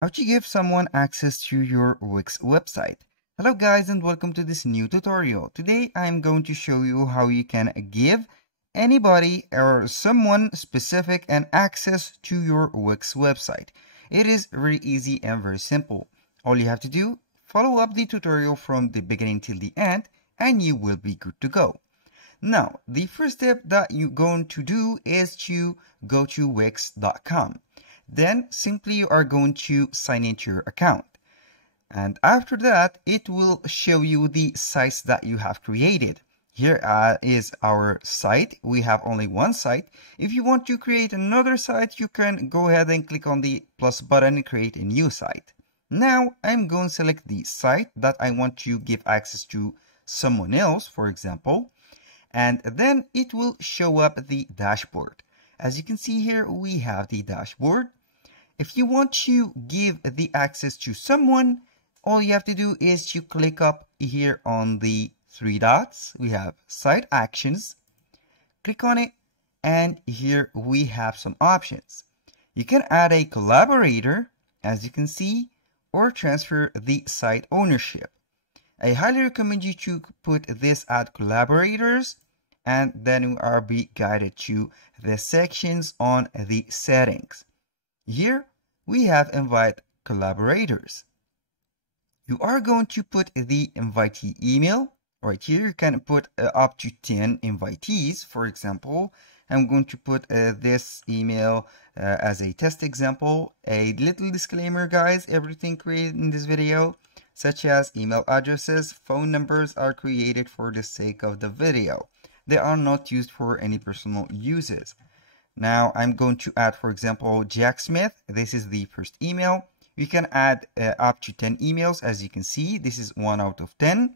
How to give someone access to your Wix website. Hello guys and welcome to this new tutorial. Today I'm going to show you how you can give anybody or someone specific an access to your Wix website. It is very easy and very simple. All you have to do, follow up the tutorial from the beginning till the end and you will be good to go. Now, the first step that you're going to do is to go to wix.com. Then simply you are going to sign into your account. And after that, it will show you the sites that you have created. Here is our site. We have only one site. If you want to create another site, you can go ahead and click on the plus button and create a new site. Now, I'm going to select the site that I want to give access to someone else, for example. And then it will show up the dashboard. As you can see here, we have the dashboard. If you want to give the access to someone, all you have to do is to click up here on the three dots. We have site actions. Click on it, and here we have some options. You can add a collaborator, as you can see, or transfer the site ownership. I highly recommend you to put this at collaborators, and then we are be guided to the sections on the settings. Here we have invite collaborators. You are going to put the invitee email. Right here you can put up to 10 invitees. For example, I'm going to put this email as a test example. A little disclaimer guys, everything created in this video, such as email addresses, phone numbers, are created for the sake of the video. They are not used for any personal uses. Now I'm going to add, for example, Jack Smith. This is the first email. You can add up to 10 emails. As you can see, this is 1 out of 10.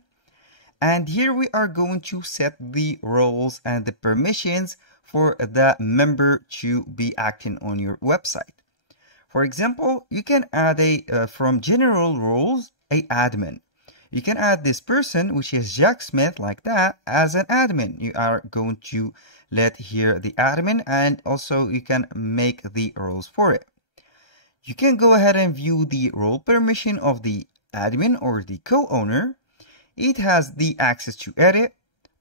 And here we are going to set the roles and the permissions for the member to be acting on your website. For example, you can add from general roles, a admin. You can add this person, which is Jack Smith, like that, as an admin. You are going to let here the admin, and also you can make the roles for it. You can go ahead and view the role permission of the admin or the co-owner. It has the access to edit,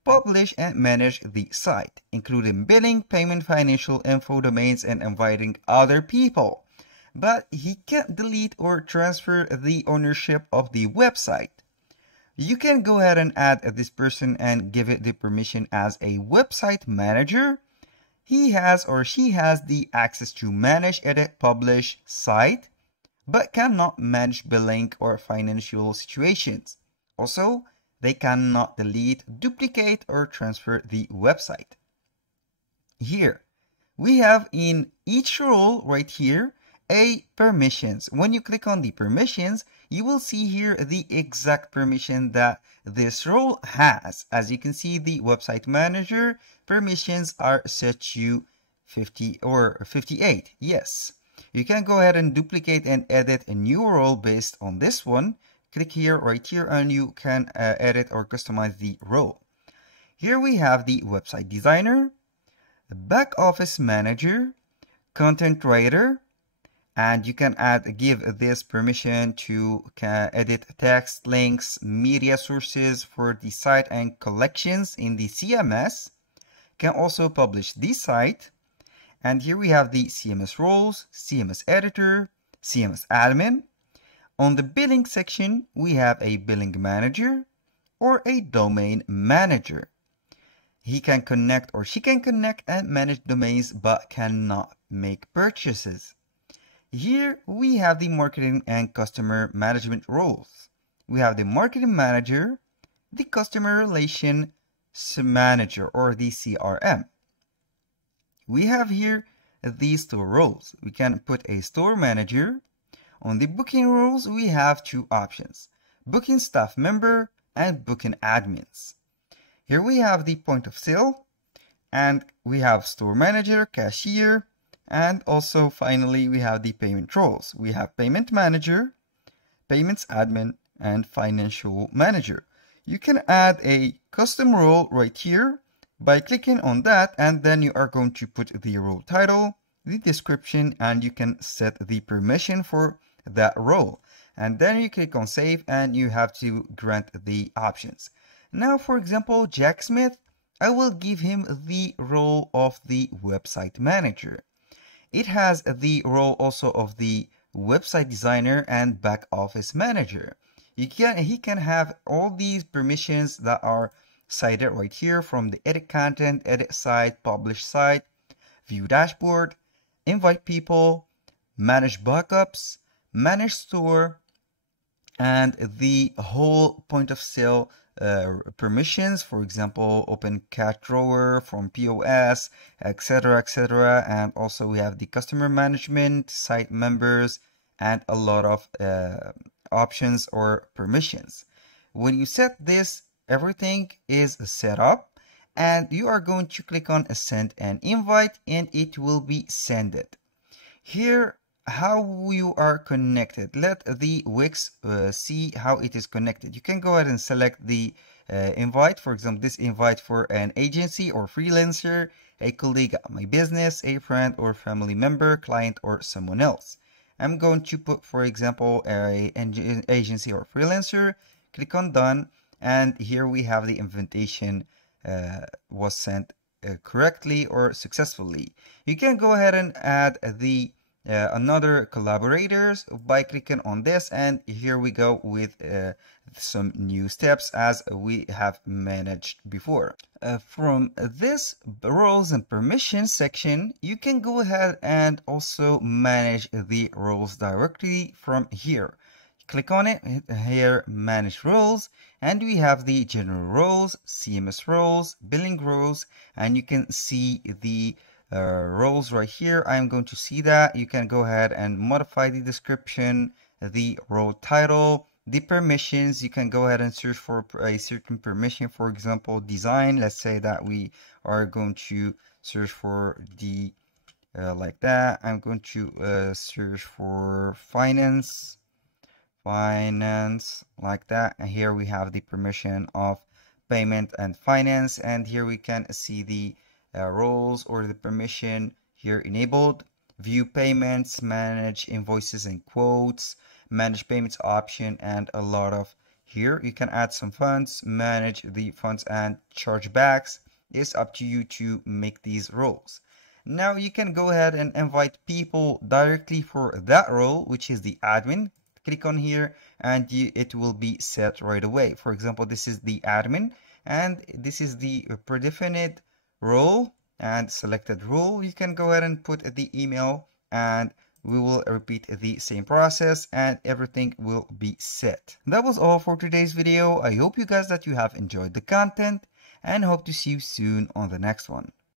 publish, and manage the site, including billing, payment, financial info, domains, and inviting other people. But he can't delete or transfer the ownership of the website. You can go ahead and add this person and give it the permission as a website manager. He has or she has the access to manage, edit, publish site, but cannot manage billing or financial situations. Also, they cannot delete, duplicate, or transfer the website. Here, we have in each role right here a permissions. When you click on the permissions, you will see here the exact permission that this role has. As you can see, the website manager permissions are set to 50 or 58. Yes, you can go ahead and duplicate and edit a new role based on this one. Click here, right here, and you can edit or customize the role. Here we have the website designer, back office manager, content writer, and you can give this permission to edit text, links, media sources for the site and collections in the CMS. Can also publish the site. And here we have the CMS roles, CMS editor, CMS admin. On the billing section, we have a billing manager or a domain manager. He can connect or she can connect and manage domains but cannot make purchases. Here we have the marketing and customer management roles. We have the marketing manager, the customer relations manager or the CRM. We have here these store roles. We can put a store manager. On the booking roles, we have two options: booking staff member and booking admins. Here we have the point of sale, and we have store manager, cashier, and also finally we have the payment roles. We have payment manager, payments admin, and financial manager. You can add a custom role right here by clicking on that, and then you are going to put the role title, the description, and you can set the permission for that role. And then you click on save and you have to grant the options. Now, for example, Jack Smith, I will give him the role of the website manager. It has the role also of the website designer and back office manager. He can have all these permissions that are cited right here from the edit content, edit site, publish site, view dashboard, invite people, manage backups, manage store, and the whole point of sale permissions, for example, open cash drawer from POS, etc., etc. And also we have the customer management, site members, and a lot of options or permissions. When you set this, everything is set up, and you are going to click on send an invite, and it will be sent. Here, how you are connected. Let the Wix see how it is connected. You can go ahead and select the invite. For example, this invite for an agency or freelancer, a colleague at my business, a friend or family member, client, or someone else. I'm going to put, for example, an agency or freelancer. Click on done, and here we have the invitation was sent correctly or successfully. You can go ahead and add the another collaborators by clicking on this, and here we go with some new steps as we have managed before. From this roles and permissions section, you can go ahead and also manage the roles directly from here. Click on it, hit here, manage roles, and we have the general roles, CMS roles, billing roles, and you can see the roles right here. I'm going to see that. You can go ahead and modify the description, the role title, the permissions. You can go ahead and search for a certain permission, for example, design. Let's say that we are going to search for the like that. I'm going to search for finance like that, and here we have the permission of payment and finance, and here we can see the roles or the permission here enabled. View payments, manage invoices and quotes, manage payments option, and a lot of here. You can add some funds, manage the funds, and chargebacks. It's up to you to make these roles. Now you can go ahead and invite people directly for that role, which is the admin. Click on here and it will be set right away. For example, this is the admin and this is the predefined role and selected role. You can go ahead and put the email and we will repeat the same process and everything will be set. That was all for today's video. I hope you guys that you have enjoyed the content and hope to see you soon on the next one.